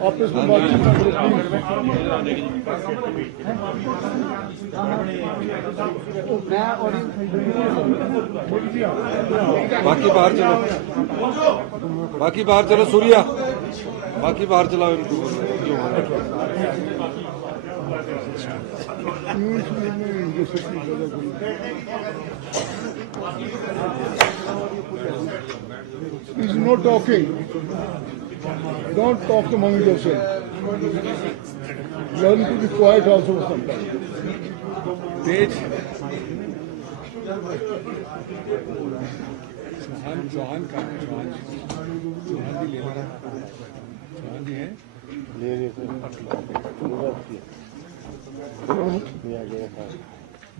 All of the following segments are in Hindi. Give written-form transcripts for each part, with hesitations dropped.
आपस में बातचीत बाकी बाहर चलो, बाकी बाहर चलो सूर्या, बाकी बाहर चलाओ इनको। He's not talking. Don't talk among yourselves. Learn to be quiet also sometimes. तेज चौहान का चौहान जी लेना, चौहान जी हैं।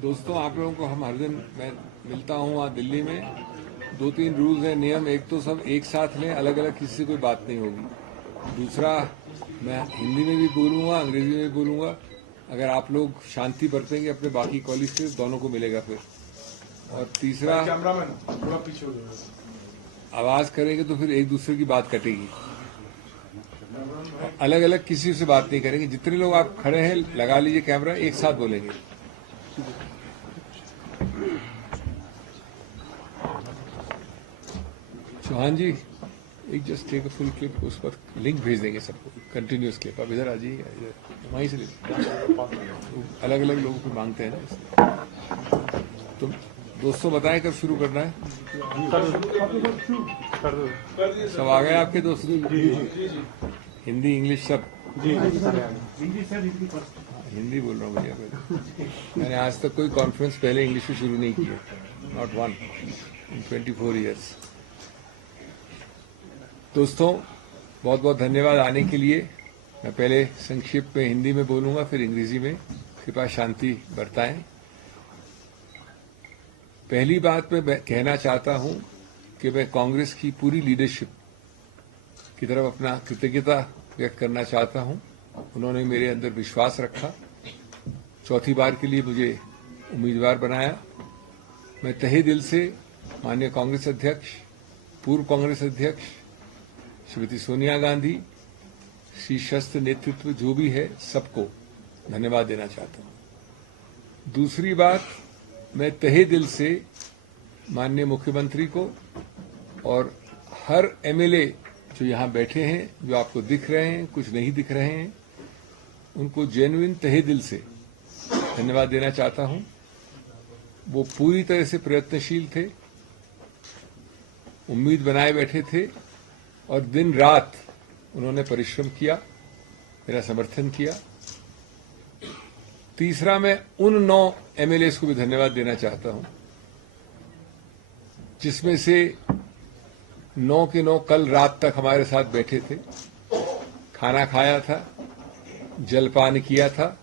दोस्तों, आप लोगों को हम हर दिन मैं मिलता हूँ वहाँ दिल्ली में। 2-3 रूल्स हैं, नियम। एक तो सब एक साथ लें, अलग अलग किसी से कोई बात नहीं होगी। दूसरा, मैं हिंदी में भी बोलूँगा, अंग्रेजी में भी बोलूँगा। अगर आप लोग शांति बरतेंगे अपने बाकी कॉलीग से, दोनों को मिलेगा फिर। और तीसरा, आवाज करेंगे तो फिर एक दूसरे की बात कटेगी। अलग अलग किसी से बात नहीं करेंगे। जितने लोग आप खड़े हैं लगा लीजिए कैमरा, एक साथ बोलेंगे। चौहान जी, एक just take a full clip, उस पर लिंक भेज देंगे सबको, कंटिन्यूस क्लिप। अब इधर आ जाइए, वहीं से अलग अलग लोगों को मांगते हैं ना। तो दोस्तों बताएं कब शुरू करना है? सब आ गए आपके दोस्त? हिंदी इंग्लिश सब? हिंदी बोल रहा हूँ भैया। मैंने आज तक कोई कॉन्फ्रेंस पहले इंग्लिश में शुरू नहीं किया, नॉट वन इन 24 ईयर्स। दोस्तों, बहुत बहुत धन्यवाद आने के लिए। मैं पहले संक्षिप्त में हिंदी में बोलूंगा, फिर अंग्रेजी में। कृपया शांति बरताएं। पहली बात मैं कहना चाहता हूं कि मैं कांग्रेस की पूरी लीडरशिप की तरफ अपना कृतज्ञता व्यक्त करना चाहता हूं। उन्होंने मेरे अंदर विश्वास रखा, चौथी बार के लिए मुझे उम्मीदवार बनाया। मैं तहे दिल से माननीय कांग्रेस अध्यक्ष, पूर्व कांग्रेस अध्यक्ष श्रीमती सोनिया गांधी, शीर्षस्थ नेतृत्व जो भी है, सबको धन्यवाद देना चाहता हूं। दूसरी बात, मैं तहे दिल से माननीय मुख्यमंत्री को और हर एमएलए जो यहां बैठे हैं, जो आपको दिख रहे हैं, कुछ नहीं दिख रहे हैं, उनको जेन्युइन तहे दिल से धन्यवाद देना चाहता हूं। वो पूरी तरह से प्रयत्नशील थे, उम्मीद बनाए बैठे थे और दिन रात उन्होंने परिश्रम किया, मेरा समर्थन किया। तीसरा, मैं उन 9 एमएलए को भी धन्यवाद देना चाहता हूं, जिसमें से 9 के 9 कल रात तक हमारे साथ बैठे थे, खाना खाया था, जलपान किया था,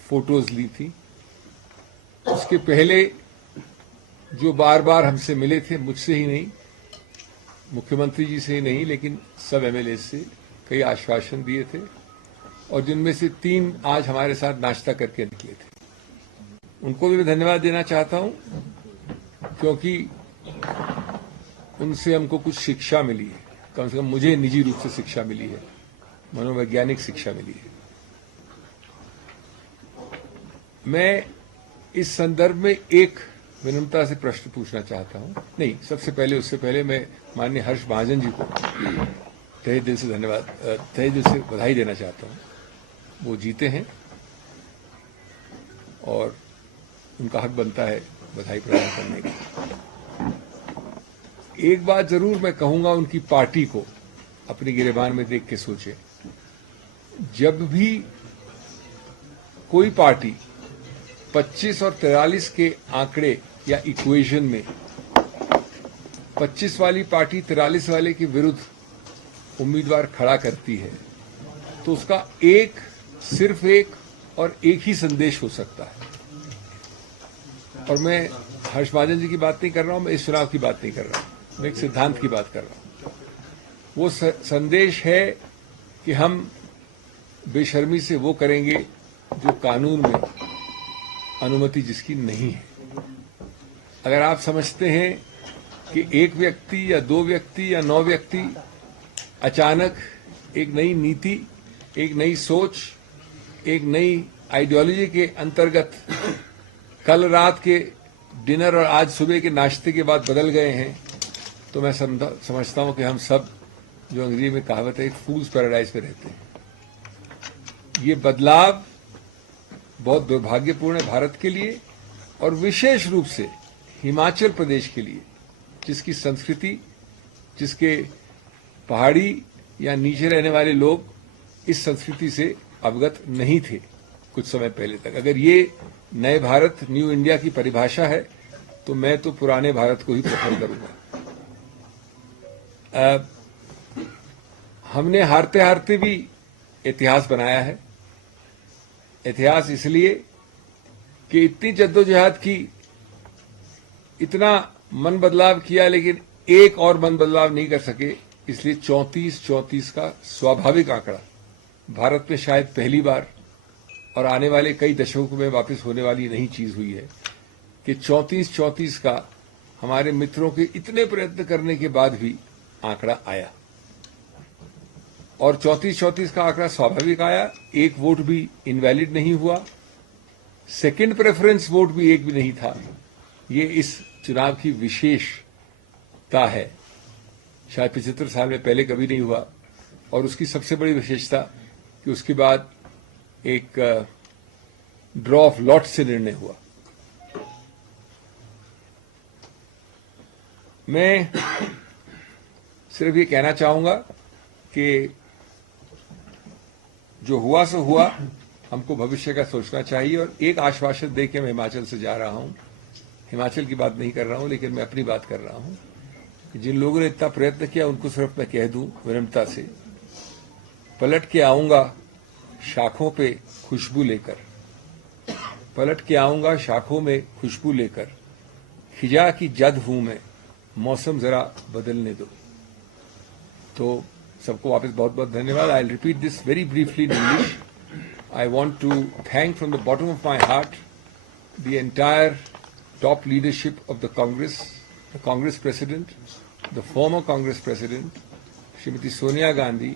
फोटोज ली थी। उसके पहले जो बार बार हमसे मिले थे, मुझसे ही नहीं, मुख्यमंत्री जी से ही नहीं, लेकिन सब एमएलए से कई आश्वासन दिए थे, और जिनमें से 3 आज हमारे साथ नाश्ता करके निकले थे। उनको भी मैं धन्यवाद देना चाहता हूं, क्योंकि उनसे हमको कुछ शिक्षा मिली है। कम से कम मुझे निजी रूप से शिक्षा मिली है, मनोवैज्ञानिक शिक्षा मिली है। मैं इस संदर्भ में एक विनम्रता से प्रश्न पूछना चाहता हूं। नहीं, सबसे पहले, उससे पहले मैं माननीय हर्ष महाजन जी को तहे दिल से धन्यवाद, तहे दिल से बधाई देना चाहता हूं। वो जीते हैं और उनका हक बनता है बधाई प्रदान करने का। एक बात जरूर मैं कहूंगा, उनकी पार्टी को अपनी गिरेबान में देख के सोचे। जब भी कोई पार्टी 25 और 43 के आंकड़े या इक्वेशन में 25 वाली पार्टी 43 वाले के विरुद्ध उम्मीदवार खड़ा करती है तो उसका सिर्फ एक और एक ही संदेश हो सकता है। और मैं हर्ष महाजन जी की बात नहीं कर रहा हूं, मैं इस चुनाव की बात नहीं कर रहा हूं, मैं एक सिद्धांत की बात कर रहा हूं। वो संदेश है कि हम बेशर्मी से वो करेंगे जो कानून में अनुमति जिसकी नहीं है। अगर आप समझते हैं कि एक व्यक्ति या 2 व्यक्ति या 9 व्यक्ति अचानक एक नई नीति, एक नई सोच, एक नई आइडियोलॉजी के अंतर्गत कल रात के डिनर और आज सुबह के नाश्ते के बाद बदल गए हैं, तो मैं समझता हूं कि हम सब, जो अंग्रेजी में कहावत है, एक फूल्स पैराडाइज में रहते हैं। ये बदलाव बहुत दुर्भाग्यपूर्ण है भारत के लिए और विशेष रूप से हिमाचल प्रदेश के लिए, जिसकी संस्कृति, जिसके पहाड़ी या नीचे रहने वाले लोग इस संस्कृति से अवगत नहीं थे कुछ समय पहले तक। अगर ये नए भारत, न्यू इंडिया की परिभाषा है तो मैं तो पुराने भारत को ही प्रेफर करूंगा। हमने हारते हारते भी इतिहास बनाया है। इतिहास इसलिए कि इतनी जद्दोजहद की, इतना मन बदलाव किया, लेकिन एक और मन बदलाव नहीं कर सके, इसलिए 34-34 का स्वाभाविक आंकड़ा भारत में शायद पहली बार और आने वाले कई दशकों में वापस होने वाली नई चीज हुई है कि 34-34 का हमारे मित्रों के इतने प्रयत्न करने के बाद भी आंकड़ा आया। और 34-34 का आंकड़ा स्वाभाविक आया, एक वोट भी इनवैलिड नहीं हुआ, सेकंड प्रेफरेंस वोट भी एक भी नहीं था। ये इस चुनाव की विशेषता है, शायद 75 साल में पहले कभी नहीं हुआ। और उसकी सबसे बड़ी विशेषता कि उसके बाद एक ड्रॉ ऑफ लॉट से निर्णय हुआ। मैं सिर्फ ये कहना चाहूंगा कि जो हुआ सो हुआ, हमको भविष्य का सोचना चाहिए। और एक आश्वासन दे के मैं हिमाचल से जा रहा हूं, हिमाचल की बात नहीं कर रहा हूं, लेकिन मैं अपनी बात कर रहा हूं कि जिन लोगों ने इतना प्रयत्न किया उनको सिर्फ मैं कह दूं विनम्रता से, पलट के आऊंगा शाखों पे खुशबू लेकर, पलट के आऊंगा शाखों में खुशबू लेकर, खिजा की जद हूं मैं, मौसम जरा बदलने दो। तो सबको वापस बहुत बहुत धन्यवाद। I will repeat this very briefly in English. I want to thank from the bottom of my heart the entire top leadership of the Congress President, the former Congress President, Srimati Sonia Gandhi,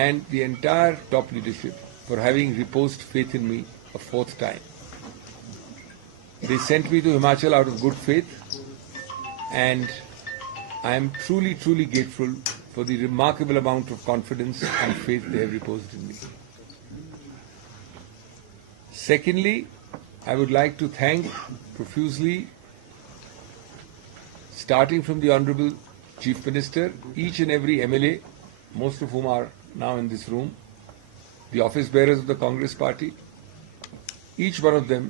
and the entire top leadership for having reposed faith in me a 4th time. They sent me to Himachal out of good faith, and I am truly, truly grateful for the remarkable amount of confidence and faith they have reposed in me. Secondly, I would like to thank profusely, starting from the Honourable Chief Minister, each and every MLA, most of whom are now in this room, the office bearers of the Congress Party, each one of them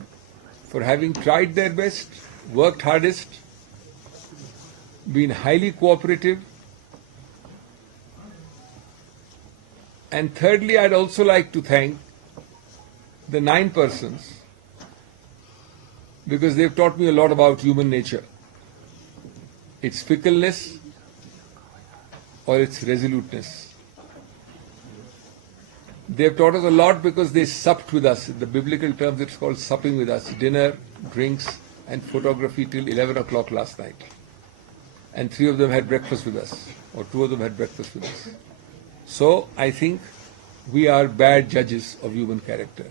for having tried their best, worked hardest, been highly cooperative. And thirdly, I'd also like to thank the 9 persons, because they've taught me a lot about human nature, its fickleness or its resoluteness. They've taught us a lot because they supped with us. In the biblical terms, it's called supping with us. Dinner, drinks, and photography till 11 o'clock last night. And 3 of them had breakfast with us, or 2 of them had breakfast with us. So I think we are bad judges of human character.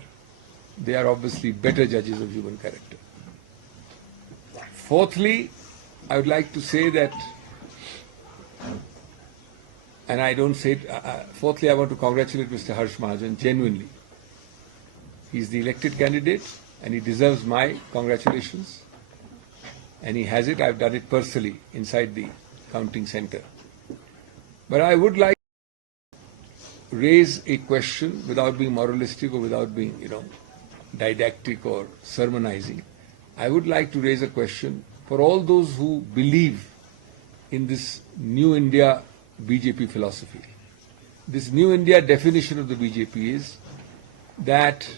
They are obviously better judges of human character. Fourthly, I would like to say that, and I don't say it, fourthly, I want to congratulate Mr. Harsh Mahajan genuinely. He's the elected candidate and he deserves my congratulations. And he has it. I've done it personally inside the counting center. But I would like to raise a question without being moralistic or without being, didactic or sermonizing. I would like to raise a question for all those who believe in this New India BJP philosophy. This New India definition of the BJP is that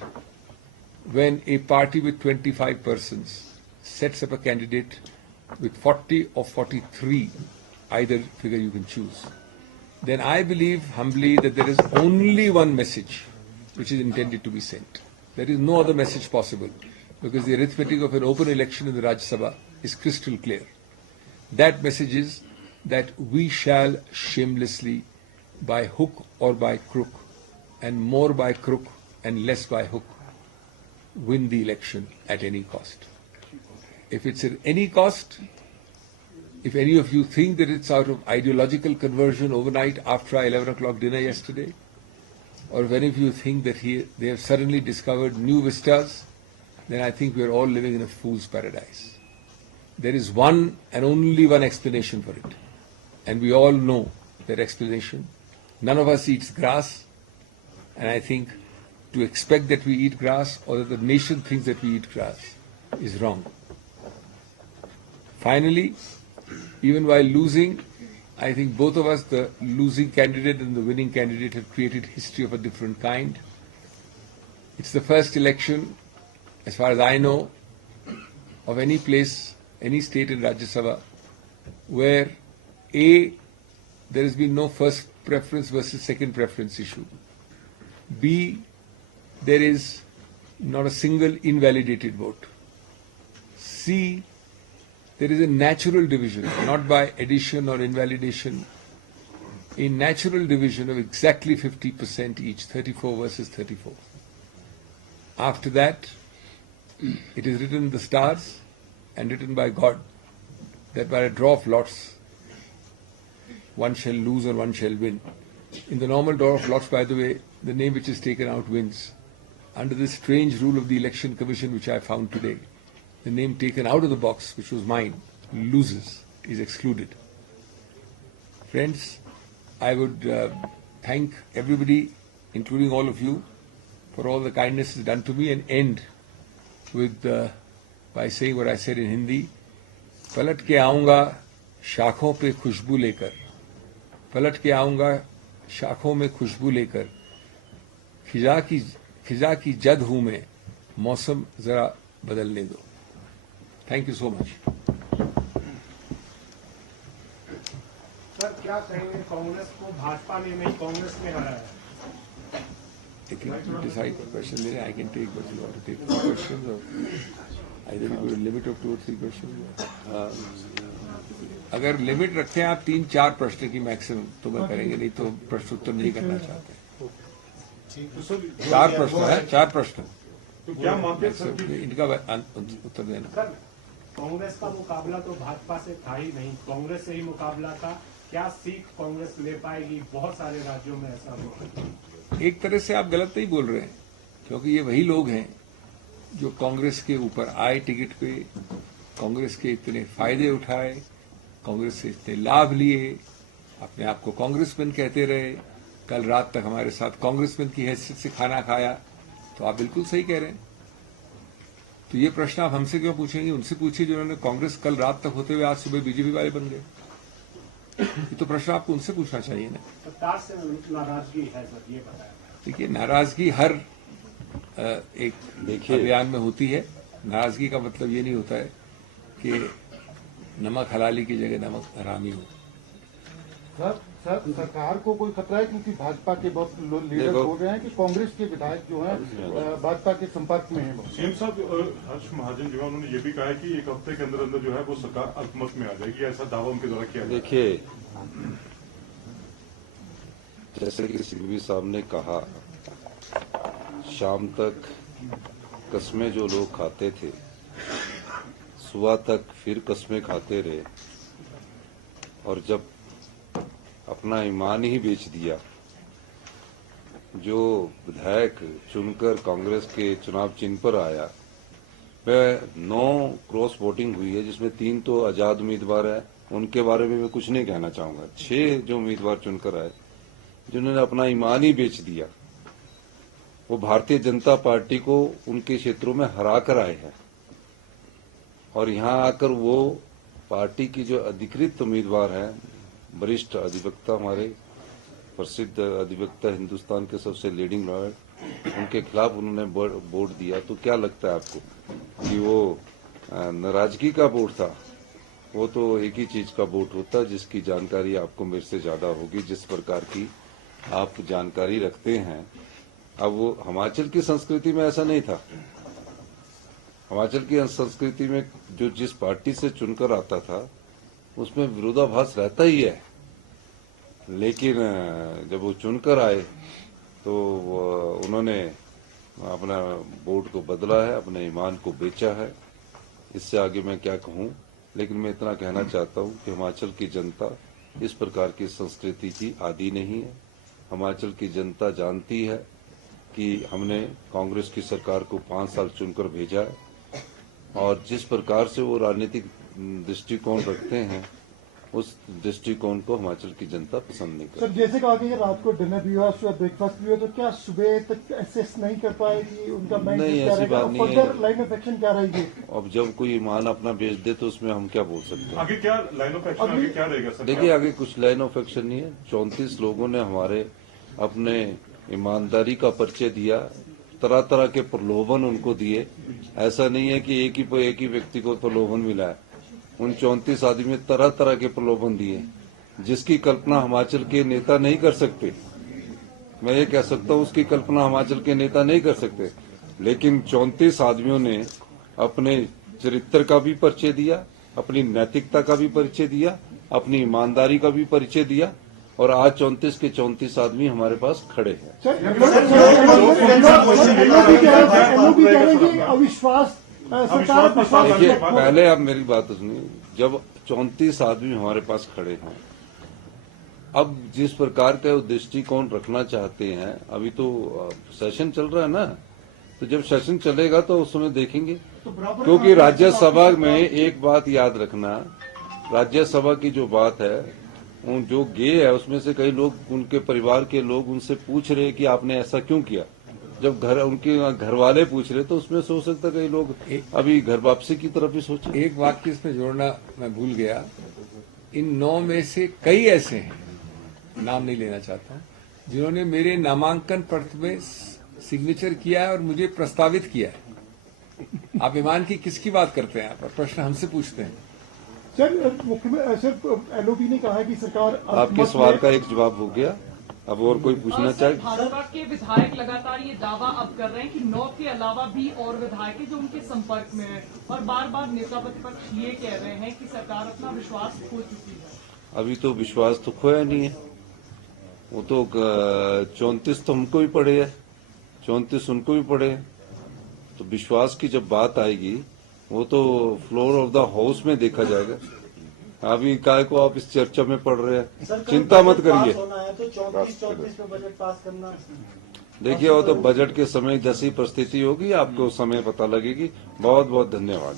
when a party with 25 persons sets up a candidate with 40 or 43, either figure you can choose, then I believe humbly that there is only one message which is intended to be sent. There is no other message possible, because the arithmetic of an open election in the Rajya Sabha is crystal clear. That message is that we shall shamelessly, by hook or by crook, and more by crook and less by hook, win the election at any cost. If it's at any cost, if any of you think that it's out of ideological conversion overnight after our 11 o'clock dinner yesterday, or if any of you think that they have suddenly discovered new vistas, then I think we are all living in a fool's paradise. There is one and only one explanation for it, and we all know that explanation. None of us eats grass, and I think to expect that we eat grass or that the nation thinks that we eat grass is wrong. Finally, even while losing, I think both of us, the losing candidate and the winning candidate, have created history of a different kind. It's the first election, as far as I know, of any place, any state in Rajya Sabha, where A, there has been no first preference versus second preference issue. B, there is not a single invalidated vote. C, there is a natural division, not by addition or invalidation, a natural division of exactly 50% each, 34 versus 34. After that, it is written in the stars and written by God that by a draw of lots, one shall lose or one shall win. In the normal draw of lots, by the way, the name which is taken out wins. Under this strange rule of the Election Commission, which I found today, the name taken out of the box, which was mine, loses, is excluded. Friends, I would thank everybody, including all of you, for all the kindnesses done to me, and end with by saying what I said in Hindi. पलट के आऊंगा शाखों पे खुशबू लेकर, पलट के आऊंगा शाखों में खुशबू लेकर, खिजा की जद हूं मैं, मौसम जरा बदलने दो. Thank you so much. Sir, क्या कहेंगे, कांग्रेस को भाजपा ने नहीं कांग्रेस में हराया? Decide the question. I can take, but you want to take 4 questions, or either you put a limit of 2 or 3 questions. अगर लिमिट रखें आप 3-4 प्रश्न की मैक्सिमम, तो मैं करेंगे, नहीं तो प्रश्न उत्तर नहीं करना चाहते. 4 प्रश्न है, 4 प्रश्न. तो क्या मानते हैं इनका उत्तर देना. सर, कांग्रेस का मुकाबला तो भाजपा से था ही नहीं, कांग्रेस से ही मुकाबला था. क्या सीख कांग्रेस ले पाएगी? बहुत सारे राज्यों में ऐसा हुआ. एक तरह से आप गलत नहीं बोल रहे हैं, क्योंकि ये वही लोग हैं जो कांग्रेस के ऊपर आए टिकट पे, कांग्रेस के इतने फायदे उठाए, कांग्रेस से इतने लाभ लिए, अपने आप को कांग्रेसमैन कहते रहे, कल रात तक हमारे साथ कांग्रेसमैन की हैसियत से खाना खाया. तो आप बिल्कुल सही कह रहे हैं. तो ये प्रश्न आप हमसे क्यों पूछेंगे? उनसे पूछिए जिन्होंने कांग्रेस कल रात तक होते हुए आज सुबह बीजेपी वाले बन गए. ये तो प्रश्न आपको उनसे पूछना चाहिए ना. सरकार से नाराजगी है सर, ये बताया. देखिए, नाराजगी हर एक अभियान में होती है. नाराजगी का मतलब ये नहीं होता है कि नमक हलाली की जगह नमक हरामी हो. सर, सरकार को कोई खतरा है? क्योंकि भाजपा के बहुत लीडर बोल रहे हैं कि कांग्रेस के विधायक जो हैं भाजपा के संपर्क में हैं. सीएम साहब, हर्ष महाजन जो है उन्होंने ये भी कहा है कि 1 हफ्ते के अंदर अंदर जो है वो सरकार अल्पमत में आ जाएगी, ऐसा दावा उनके द्वारा किया. देखिए, जैसे कि सिंघवी साहब ने कहा, शाम तक कस्में जो लोग खाते थे, सुबह तक फिर कस्में खाते रहे, और जब अपना ईमान ही बेच दिया, जो विधायक चुनकर कांग्रेस के चुनाव चिन्ह पर आया, वह 9 क्रॉस वोटिंग हुई है, जिसमें 3 तो आजाद उम्मीदवार है. उनके बारे में मैं कुछ नहीं कहना चाहूंगा. 6 जो उम्मीदवार चुनकर आए, जिन्होंने अपना ईमान ही बेच दिया, वो भारतीय जनता पार्टी को उनके क्षेत्रों में हरा कर आए हैं, और यहां आकर वो पार्टी की जो अधिकृत उम्मीदवार हैं, वरिष्ठ अधिवक्ता, हमारे प्रसिद्ध अधिवक्ता, हिंदुस्तान के सबसे लीडिंग लॉयर, उनके खिलाफ उन्होंने वोट दिया, तो क्या लगता है आपको कि वो नाराजगी का वोट था? वो तो एक ही चीज का वोट होता है जिसकी जानकारी आपको मेरे से ज्यादा होगी, जिस प्रकार की आप जानकारी रखते हैं। अब वो हिमाचल की संस्कृति में ऐसा नहीं था। हिमाचल की संस्कृति में जो जिस पार्टी से चुनकर आता था उसमें विरोधाभास रहता ही है, लेकिन जब वो चुनकर आए तो उन्होंने अपना वोट को बदला है, अपने ईमान को बेचा है। इससे आगे मैं क्या कहूं, लेकिन मैं इतना कहना चाहता हूं कि हिमाचल की जनता इस प्रकार की संस्कृति की आदी नहीं है। हिमाचल की जनता जानती है कि हमने कांग्रेस की सरकार को 5 साल चुनकर भेजा है, और जिस प्रकार से वो राजनीतिक दृष्टिकोण रखते हैं उस दृष्टिकोण को हिमाचल की जनता पसंद नहीं करती। सर, जैसे कहा कि रात को डिनर भी हुआ, सुबह ब्रेकफास्ट भी हुआ, तो क्या सुबह तक एसेस नहीं कर पाएगी उनका माइंड? नहीं, ऐसी बात नहीं फर्दर है। लाइन ऑफ एक्शन क्या रहेगी? अब जब कोई ईमान अपना बेच दे तो उसमें हम क्या बोल सकते हैं? आगे क्या लाइन ऑफ एक्शन आगे क्या रहेगा सर? देखिए, आगे कुछ लाइन ऑफ एक्शन नहीं है। 34 लोगों ने हमारे अपने ईमानदारी का परिचय दिया, तरह तरह के प्रलोभन उनको दिए। ऐसा नहीं है कि एक ही व्यक्ति को प्रलोभन मिला है। उन 34 आदमी में तरह तरह के प्रलोभन दिए जिसकी कल्पना हिमाचल के नेता नहीं कर सकते। मैं ये कह सकता हूँ उसकी कल्पना हिमाचल के नेता नहीं कर सकते, लेकिन 34 आदमियों ने अपने चरित्र का भी परिचय दिया, अपनी नैतिकता का भी परिचय दिया, अपनी ईमानदारी का भी परिचय दिया, और आज 34 के 34 आदमी हमारे पास खड़े हैं। अविश्वास देखिए, पहले आप मेरी बात सुनिए। जब 34 आदमी हमारे पास खड़े हैं, अब जिस प्रकार का वो दृष्टिकोण रखना चाहते हैं, अभी तो सेशन चल रहा है ना, तो जब सेशन चलेगा तो उस समय देखेंगे। क्योंकि राज्यसभा में एक बात याद रखना, राज्यसभा की जो बात है, जो गे है उसमें से कई लोग, उनके परिवार के लोग उनसे पूछ रहे कि आपने ऐसा क्यों किया। जब उनके घर वाले पूछ रहे तो उसमें से हो सकता है कई लोग अभी घर वापसी की तरफ भी सोचे। एक वाक्य इसमें जोड़ना मैं भूल गया। इन 9 में से कई ऐसे हैं, नाम नहीं लेना चाहता हूं, जिन्होंने मेरे नामांकन पत्र में सिग्नेचर किया है और मुझे प्रस्तावित किया है। आप ईमान की किसकी बात करते हैं? आप प्रश्न हमसे पूछते हैं। सर, मुख्यमंत्री सर, एलओपी ने कहा है कि सरकार आपके सवाल का एक जवाब हो गया। अब और कोई पूछना चाहे? भाजपा के विधायक लगातार ये दावा अब कर रहे हैं कि 9 के अलावा भी और विधायक हैं जो उनके संपर्क में हैं, और बार बार नेता प्रतिपक्ष ये कह रहे हैं कि सरकार अपना विश्वास खो चुकी है। अभी तो विश्वास तो खोया नहीं है। वो तो 34 तो हमको भी पड़े है, 34 उनको भी पड़े है। तो विश्वास की जब बात आएगी वो तो फ्लोर ऑफ द हाउस में देखा जाएगा। अभी काय को आप इस चर्चा में पड़ रहे हैं, चिंता मत करिए। तो 34 में बजट पास करना। देखिए, वो तो बजट के समय जैसी परिस्थिति होगी आपको उस समय पता लगेगी। बहुत बहुत धन्यवाद।